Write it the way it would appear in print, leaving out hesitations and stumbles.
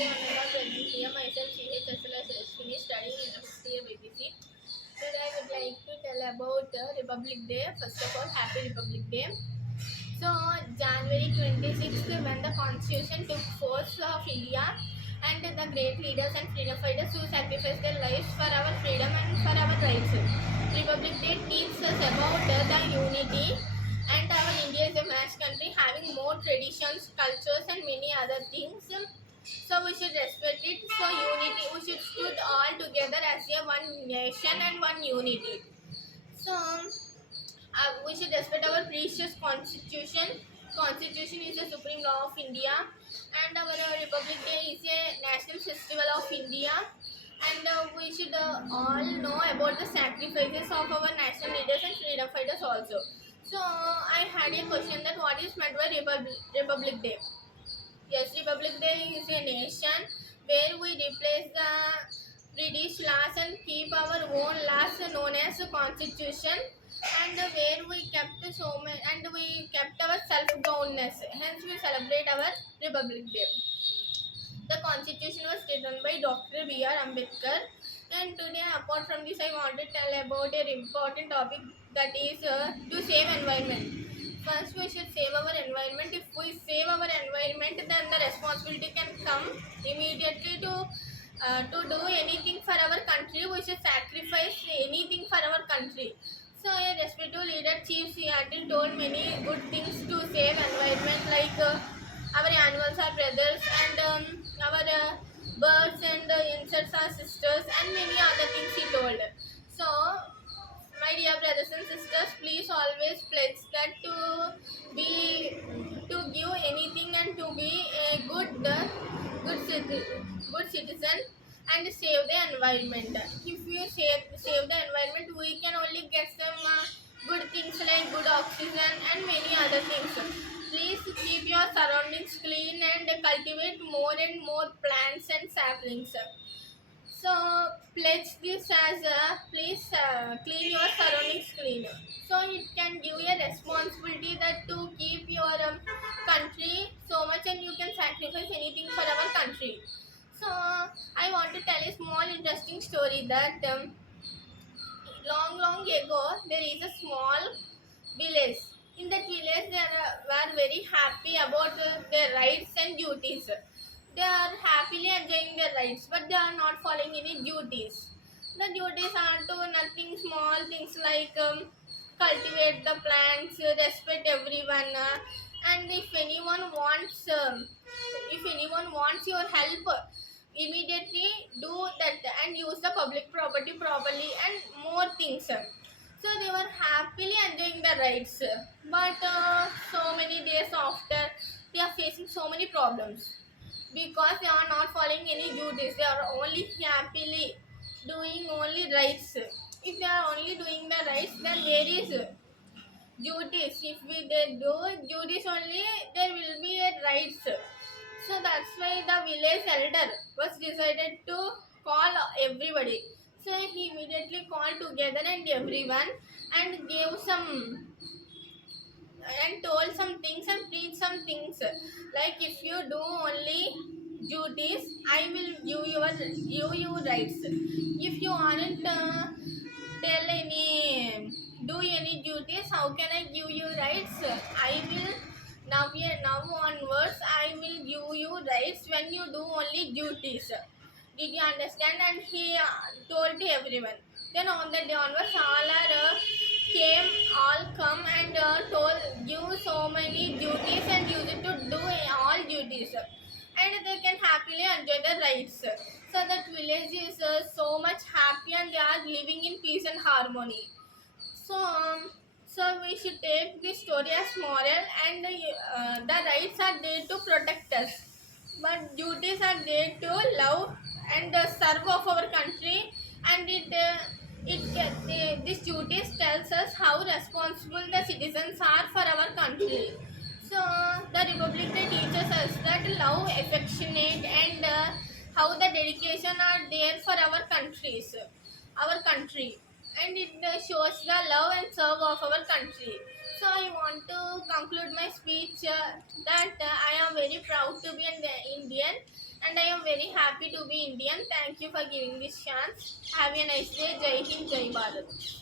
morning or 20 p.m. Myself CHSLS Ashwini studying in first year BBC. Today I would like to tell about Republic Day. First of all, Happy Republic Day. So, January 26th, when the Constitution took force of India, and the great leaders and freedom fighters who sacrificed their lives for our freedom and for our rights. Republic Day teaches us about the unity, and our India is a vast country having more traditions, cultures, and many other things. So we should respect it. So unity, we should stood all together as a one nation and one unity. So we should respect our precious constitution. Constitution is the supreme law of India, and our Republic Day is a national festival of India. And we should all know about the sacrifices of our national leaders and freedom fighters also. So I had a question that what is meant by Republic Day? Yes, Republic Day is a nation where we replace the British laws and keep our own laws known as the Constitution, and where we kept so many and we kept our self-governance. Hence, we celebrate our Republic Day. The Constitution was written by Dr. B.R. Ambedkar, and today, apart from this, I want to tell about an important topic, that is to save environment. First, we should save our environment. If we save our environment, then the responsibility can come immediately to do anything for our country. We should sacrifice anything for our country. So, a respected leader, Chief Seattle, told many good things to save environment, like our animals are brothers, and our birds and insects are sisters, and many other things he told. So, my dear brothers and sisters, please always pledge that to give anything and to be a good citizen and save the environment. If you save the environment, we can only get some good things like good oxygen and many other things. Please keep your surroundings clean and cultivate more and more plants and saplings. So pledge this as please clean your surroundings clean. So it can give you a responsibility that to keep your country so much, and you can sacrifice anything for our country. So I want to tell a small interesting story that long ago there is a small village. In that village, they were very happy about their rights and duties. They are happily enjoying their rights, but they are not following any duties. The duties are to nothing small things like cultivate the plants, respect everyone, and if anyone wants your help, immediately do that and use the public property properly and more things. So they were happily enjoying the rights, but so many days after, they are facing so many problems because they are not following any duties. They are only happily doing only rights. If they are only doing the rights, then where is duties? If they do duties only, there will be a rights. So that's why the village elder was decided to call everybody. So he immediately called together and everyone and gave some and told some things and preached some things, like if you do only duties, I will give you rights. If you aren't tell any do any duties, how can I give you rights? I will now onwards I will give you rights when you do only duties. Did you understand? And he told to everyone. Then on the day onwards, all come and told give so many duties and use it to do all duties, and they can happily enjoy the rights. So that village is so much happy and they are living in peace and harmony. So, so we should take this story as moral, and the rights are there to protect us, but duties are there to love and serve of our country, and this duties tells us how responsible the citizens are for our country. So the Republic Day teaches us that love, affectionate, and how the dedication are there for our country, and it shows the love and serve of our country. So I want to conclude my speech that I am very proud to be an Indian, and I am very happy to be Indian. Thank you for giving this chance. Have a nice day. Jai Hind, Jai Bharat.